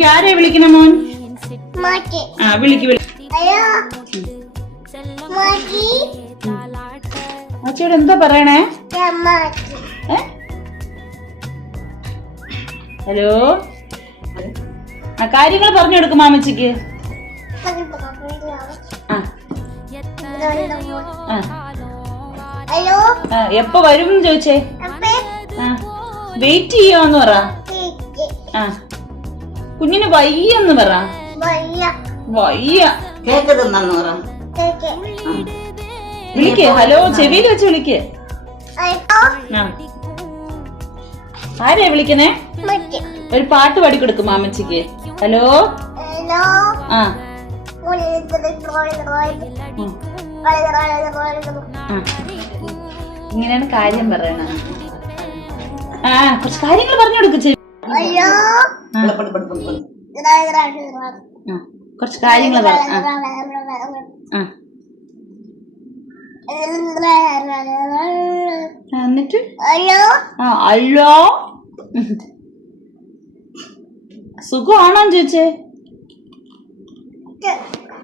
വിളിക്ക്. ആരെ വിളിക്കണ മോൻ? ആ വിളിക്ക്. അച്ഛയോട് എന്താ പറയണേ? ഹലോ, ആ കാര്യങ്ങൾ പറഞ്ഞു കൊടുക്കും മാമച്ചിക്ക്. എപ്പോ വരും ചോദിച്ചേ. വെയിറ്റ് ചെയ്യാന്ന് പറ. കുഞ്ഞിന് വയ്യെന്ന് പറ. വയ്യ കേക്ക് തിന്നു പറ. വിളിക്ക്. ഹലോ ചെവിയിൽ വെച്ച് വിളിക്ക്. ആരെയാ വിളിക്കണേ? ഒരു പാട്ട് പാടിക്കൊടുക്കും മാമച്ചിക്ക്. ഹലോ. ആ ഇങ്ങനെയാണ് കാര്യം പറയണ. ആ കുറച്ച് കാര്യങ്ങൾ പറഞ്ഞു കൊടുക്കും. കുറച്ച് കാര്യങ്ങൾ എന്നിട്ട് അല്ലോ സുഖമാണോന്ന് ചോദിച്ചേ.